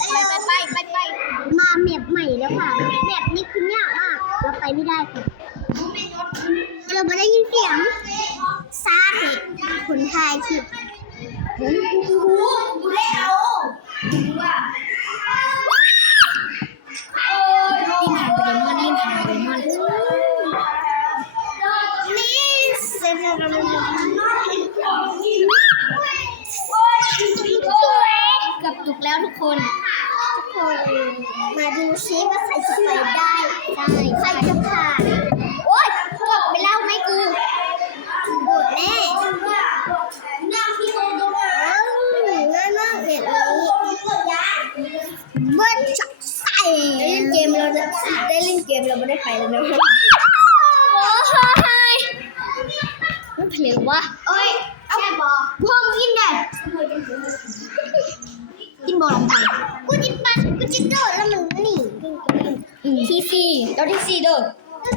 ไปมาแมปใหม่แล้วค่ะแมปนี้คือยากมากเราไปไม่ได้ค่ะเราไม่ได้ยินเสียงซาเหตุคนไทยคิดกูได้เอาลินหายไปมอนนี่เสร็จแล้วกับจุกแล้วทุกคนมาดูซิว่าใครจะไปได้ใครจะผ่านโอ๊ยกดไปแล้วไม่กูบูดแน่ง่ายมากแบบนี้เบิ้ลจับใส่ได้เล่นเกมเราไม่ได้ไปแล้วนะมันเพลงวะเอ้ยเอาแค่บอพ่อมึงกินได้กินบอลลงไปกูจิบโดดแล้วมันนี่ที่สี่ตัวที่สี่โดดอัน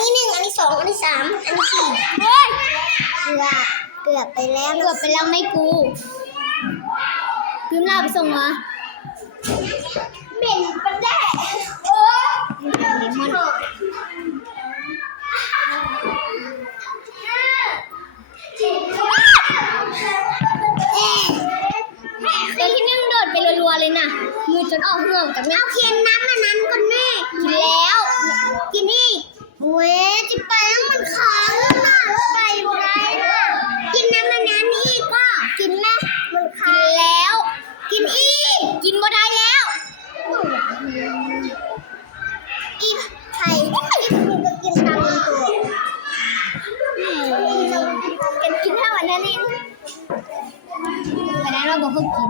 นี้1อันนี้2อันนี้3อันนี้4เฮ้ยเกือบไปแล้วไม่กูลืมลาไปส่งมาเหม็นปันแดะเลมอนตัวที่1โดดไปรัวๆเลยนะมือจนออกเหือกกับแม่เอาเคียนน้ำอันนั้นก่อนแม่กินแล้วกินนี่เว้ยจิไปแล้วมันค้างแล้วน่ะไปไรน่ะกินน้ำอันนั้นอีกก็กินแม่มันค้างแล้วกินอีกกินบ่ได้แล้วอีไข่มึงก็กินตามตัวกินเท่าอันนั้นเองวันนั้นเราบอกเขากิน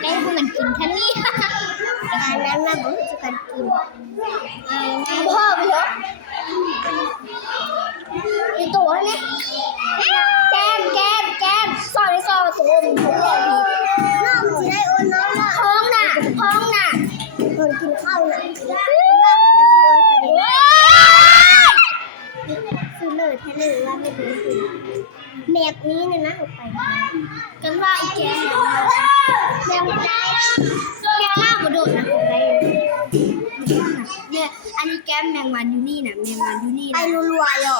ได้พวกมันกินแค่นี้แต่อันนั้นเราบอกจะกันกินพ่อไปเหรอมีตัวนี่แกมซอยตัวมันถูกเลยน้องจะได้โอนน้องละท้องน่ะคนกินข้าวน่ะซื้อเลยแท้เลยว่าไม่เป็นแบบนี้นะออกไปกันว่าอีแกแบบไม่ได้แค่ล่ากระโดดนะเนี่ยอันนี้แก้มแมงวันอยู่นี่นะไปรัวๆหรอ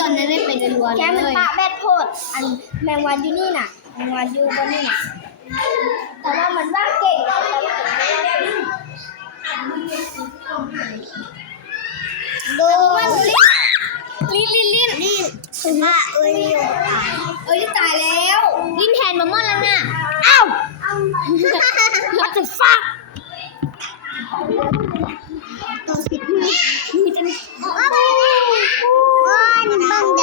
ตอนนั้นได้ไปรัวๆเลยแก้มมันปะแบดโพดอันแมงวันอยู่นี่น่ะแมงวันอยู่บนนี่น่ะแต่ว่ามันว่าเก่งดูลิ้นคือว่าตายแล้วลิ้นแทนมามอนแล้วน่ะอ้าว What the fuck ตัวสิบมือจะนี่นี่บังแด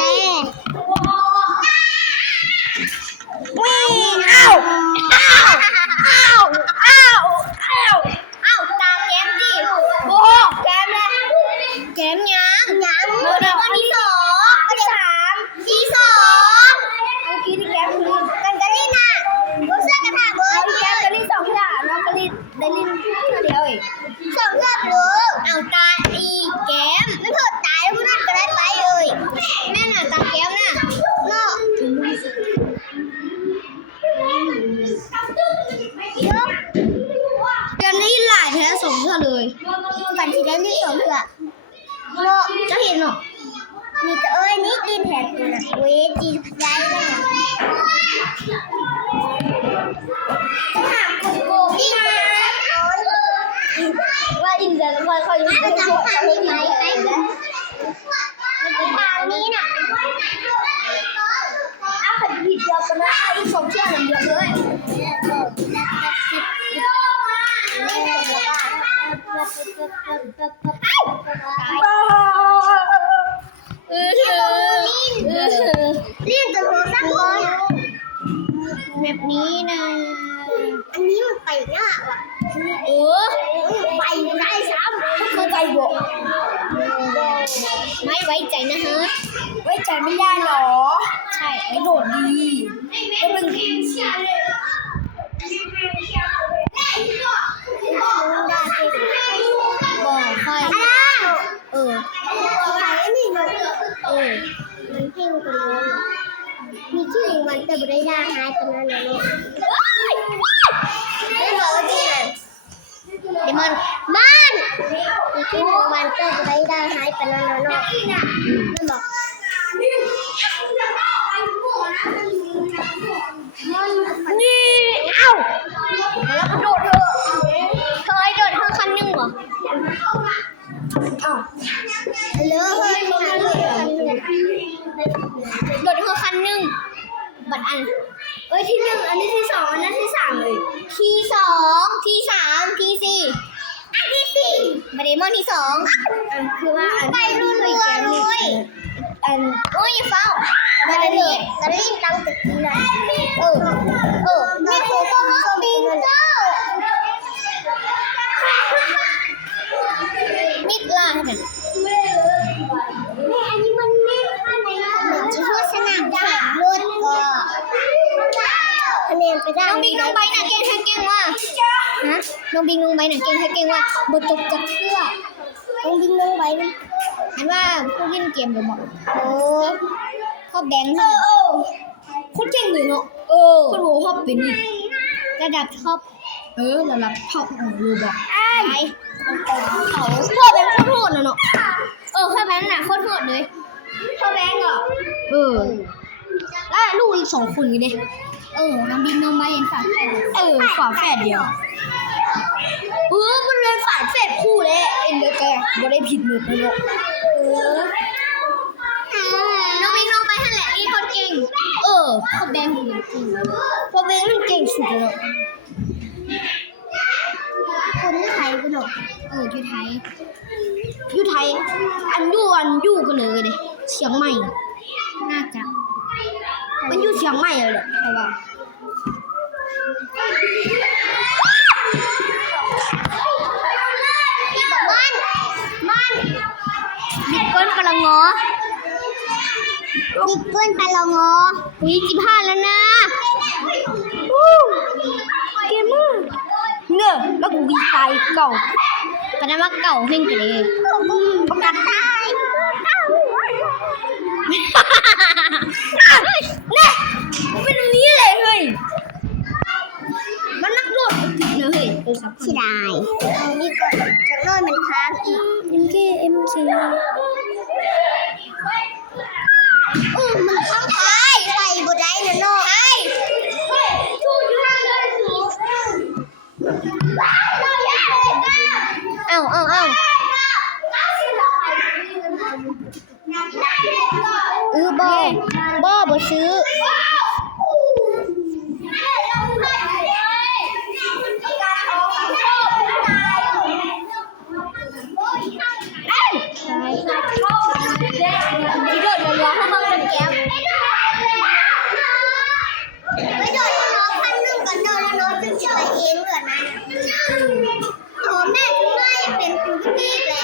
อ้าวตาแก้มดิโอ้แก้มเลยแก้มยังโมเดลที่2ที่3ที่2เอาคิดที่แก้มกันกันนี่นะรู้สึกกันหาเบอร์แก้มกันนี่2ค่ะน้องกันนี่ได้ลิ้นเดียวเอง2เลือกรู้เอาตาอีแก้มไม่ถูกตายแล้วผู้นั้นก็ได้ไปเลยแม่น่ะตาแก้มน่ะเนาะกันนี่หลายแท้2เทื่อเลยกันที่ได้นี่2เทื่อเนาะจะเห็นเนาะมีแต่นี่กินแทนกูนะเวจีได้เลยถามคุณโบพี่นะว่าอินเดียแล้วค่อยๆจะทำทางนี้ไหมมันเป็นทางนี้น่ะเอาขันผิดเดียวกันนะอีก2เชือกเดียวเลยลิ้นตัวโตสักคนแบบนี้นะอันนี้มันไปง่ายว่ะไปได้ซ้ำเข้าใจบ่ไม่ไว้ใจนะฮะไว้ใจไม่ได้หรอใช่กระโดดดีก็เป็นบอกใครมันเพ่งกันเลยมีชื่อมันแต่ไม่ได้หายไปนานแล้ว เจ้าไปได้หายไปนานๆเนาะมันบอกนี่เอ้าแล้วกระโดดเถอะเคยโดดทั้งคันนึงเหรอเอ้าเลิกเลยโดดทั้งคันนึงบัดอันที่หนึ่งอันนี้ที่สองอันนั้นที่สามเลยที่สองที่สามที่สี่อันที่สี่มาเดมอนที่สองคือว่าอันไปรัวเลยอันโอ้ยเฝ้ามาเดกระลิ่งตังตึกทีเลยนี่คือพ่อบินเจ้ามิดล่าเนี่ยแม่อันนี้มันเล่นอะไรเหมือนจะว่าสนามแข่งรถก็คะแนนไปได้น้องบิงน้องใบน่ะเก่งว่าฮะน้องบิงน้องใบน่ะเก่งว่าบทตกจากเชือกน้องบิงน้องใบอันว่าผู้เล่นเกมเดี๋ยวบอกโอ้พ่อแบงค์คุณเก่งเลยเนาะคุณรู้พ่อเป็นระดับท็อประดับท็อปของรูบอกไอ้เขาพ่อแบงค์โคตรโหดเนาะพ่อแบงค์น่ะโคตรโหดเลยพ่อแบงค์อ่ะแล้วลูกอีก2 คนกันดิน้องบินน้องใบเห็นฝาแฝดฝาแฝดเดียวมันเลยฝาแฝดคู่เลยเด็กแกบ่ได้ผิดหมดเลยเนาะน้องบินน้องใบนั่นแหละนี่คนเก่งพ่อแบงค์พ่อแบงค์มันเก่งสุดเลยคนที่ไทยกันเนาะอยู่ไทยอันยู่กันเลยดิเชียงใหม่น่าจะมันอยู่เชียงใหม่เลยแหละแต่ว่ามันดิบก้นปลางอวิ15แล้วนะเกมมากเนี่ยแล้วกูตายเก่าปนว่าเก่าเพ่งกันเลยประกาศตายเนี่ยเป็นตรงนี้เลยเฮ้ยมันนักโดดเลยเฮ้ยเสียดายนี่ก็จากโน่นมันค้างอีกMKมันค้างไปบ่ได้นะเนาะเอาบ่ซื้อที่โดดรัวๆเข้าเป็นแก้มไปโดดล้อคันนึงก่อนโดดแล้วน้องจึงจะไปเองก่อนนะแม่คุณแม่เป็นคุณพี่เลย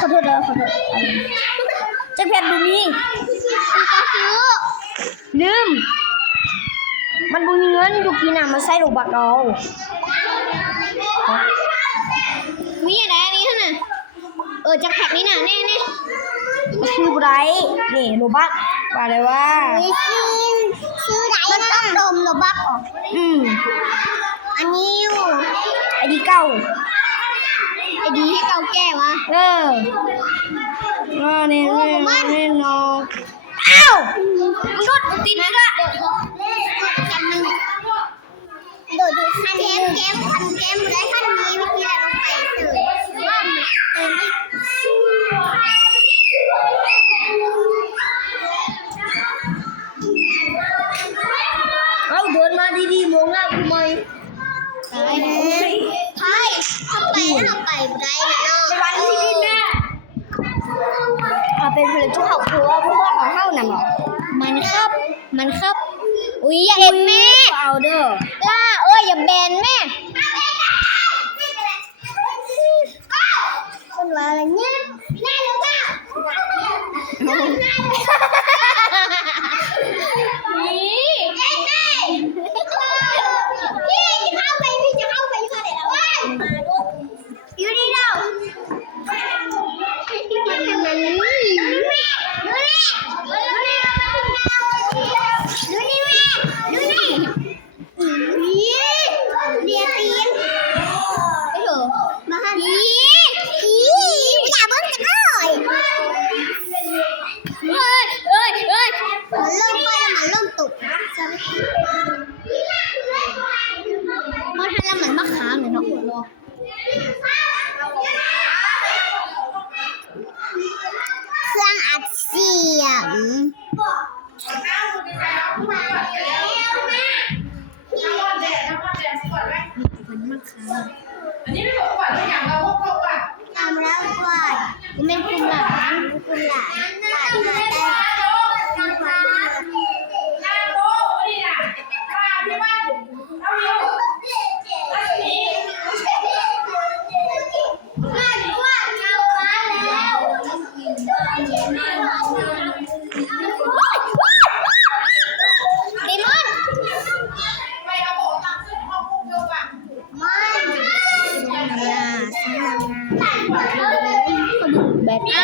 ขอโทษจะแพทย์ดูนี่ลืมมันบุญเงินดูกีน่ะมาใส่ดอกบักเอามีอะไรนี่ท่านน่ะจะแพทย์นี่น่ะนี่ชื่อไรนี่ดอกบักว่าอะไรวะชื่อไรมันต้องดมดอกบักออกอันนี้ไอดีเก่าไอดีให้เก่าแก่วะนี่นออ้าวมันก็ตีนละโดดอยู่คันแก้มได้คันนี้วิธีอะไรลงไปเอาเดินมาดีๆมองหน้ากูไหมทำไปได้นะเนาะวันที่นี่แม่เป็นผลิตที่เขาคือว่าพวกของเท่านั้นหรอมันครับอุ้ยอย่าเอ็นแม่เอาเด้อล่าอย่าแบนแม่คนว่าอะไรเนี่ยแม่รู้ป่ะนี่แม่พี่เข้าไป มันเริ่มไปแล้วมันเริ่มตกมันทำแล้วเหมือนมะขามเลยเนาะเครื่องอัดเสียงอันนี้ไม่บอกก่อนทุกอย่างเราพกว่า ทำแล้วก่อนไม่คุณหลานหลานมาได้ แบบนี้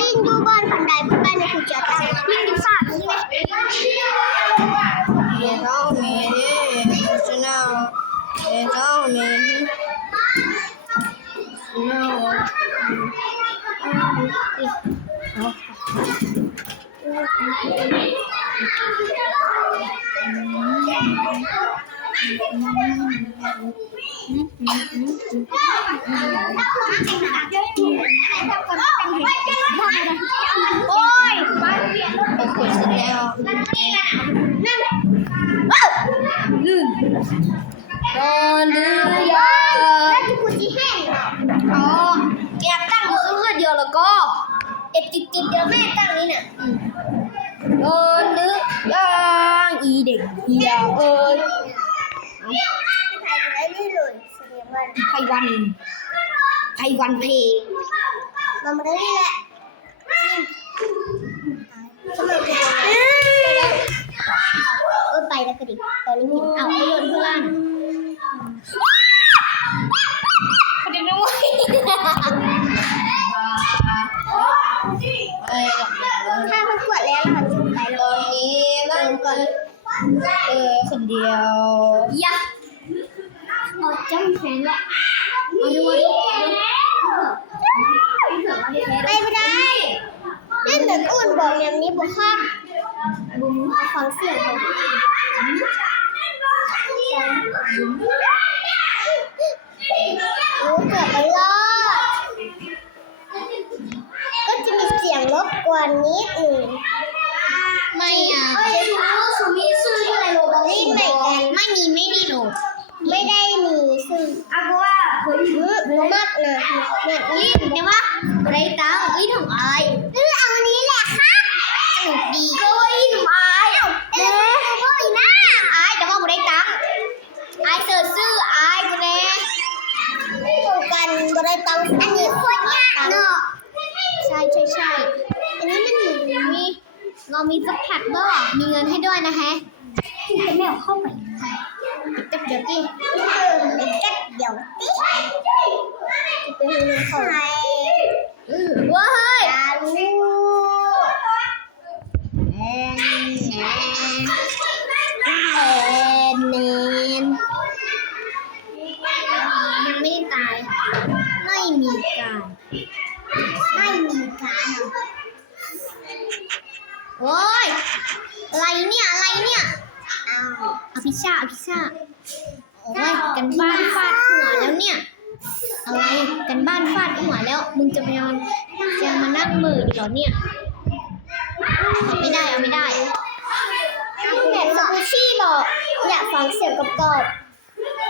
ลิงดูบอลผ่านใดผ่านไปในขุดจับลิงดูสาดใช่ไหมโอ้ยลื่นนอนหรือยังแล้วที่คุณที่แห้งอ๋อแกตั้งซื้อเดียวแล้วก็ติดเดียวแม่ตั้งนี่เนี่ยนอนหรือยังอีเด็กเดียวไทยวันเพลงมันมาได้นี่แหละไปแล้วก็ดิตอนนี้กินเอาไอ้โยนเพื่อนประเด็นนู้นถ้ามันขวดแล้วเราจะไปตอนนี้นั่งก่อนคนเดียวยักหมดจังแขนละมาดูไปไม่ได้เล่นแบบอุ่นบอกอย่างนี้บอกข้ามบุ้มฟังเสียงของรู้เกือบไปรอดก็จะมีเสียงรบกวนนิดหนึ่งไม่อ่ะชูมีชื่ออะไรโลบอลไม่กันไม่มีโลไม่ได้มีชื่ออากูว่ามากนะเนี่ยนี่แต่ว่าไรตังอีของไอ้เอาอันนี้แหละค่ะสนุกดีก็ว่าอีของไอ้เอ๊ะก็อีน่าไอ้แต่ว่าไม่ได้ตังไอ้เสิร์ชชื่อไอ้กูแน่ไม่ถูกกันไม่ได้ตังอันนี้คนยากเนาะใช่อันนี้มันมีเรามีสักแพ็คด้วยมีเงินให้ด้วยนะฮะจะไม่เอาเข้าไปจับเดี๋ยวดิเป็นใครว้ายเนนยังไม่ตายไม่มีการโอ้ยอะไรเนี่ยอภิชาโอ้ยกันบ้านฟาดหัวแล้วเนี่ยอะไรกันบ้านฟาดหัวแล้วมึงจะมานั่งมือดีหรอเนี่ยเอาไม่ได้แบบสกูชี่หรอกอยากฟังเสียงกรอบ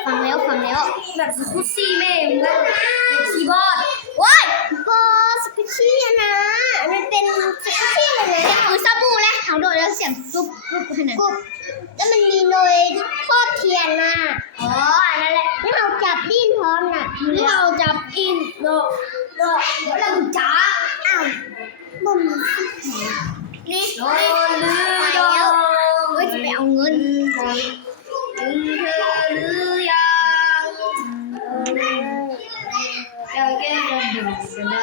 ฟังแล้วแบบสกูชี่แม่มึงแบบคีย์บอร์ดว้ายบอสกูชี่นะมันเป็นสกูชี่เลยนะคือซาบูแหละเขาโดนแล้วเสียงกุ๊บขนาดกุ๊บแล้วมันมีหน่วยทอดเทียนน่ะอ๋อนั่นแหละนี่เราจับดิ้นพร้อมน่ะนี่เราจับอินโดแล้วจ้าอ้าวบ่มีนี่ไปแล้วเฮ้ยจะไปเอาเงินถึงเธอหรือยังจะแก้กันดูกันได้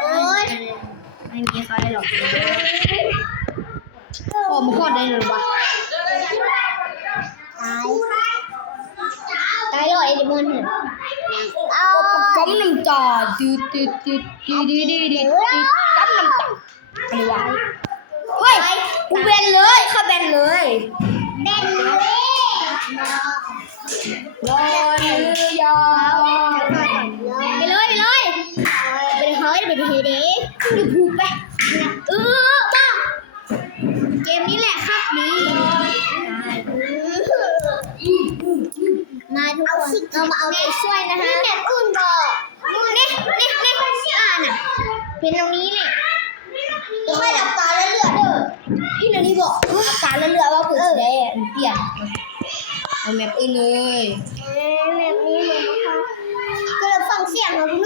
โอ๊ยไม่มีใครหรอกผมกดได้หรือวะตายเลยไอ้ดิมอนเห็นเอา ก้มน้ำตาดืดดืดดืดดืดดืดดืดดืดก้มน้ำตาอะไรวะเฮ้ยกูเบนเลยเข้าเบนเลยเบนเลยลอยเรือยาวไปเลยไปเฮ้ยไปเฮ้ยเด็กดูผูกไปป้าเกมนี้แหละครับนี่มาทุกคนเรามาเอาใจช่วยนะคะนี่แบบอุ่นบอกนี่น่ะเป็นตรงนี้เนี่ยไม่หลับตาแล้วเลือดเด้ออีนั่นนี่บอกหลับตาแล้วเลือดว่าเปิดได้เปลี่ยนเอาแมปอื่นเลยแมปนี้เลยนะคะก็เลยฟังเสียงเราคุณ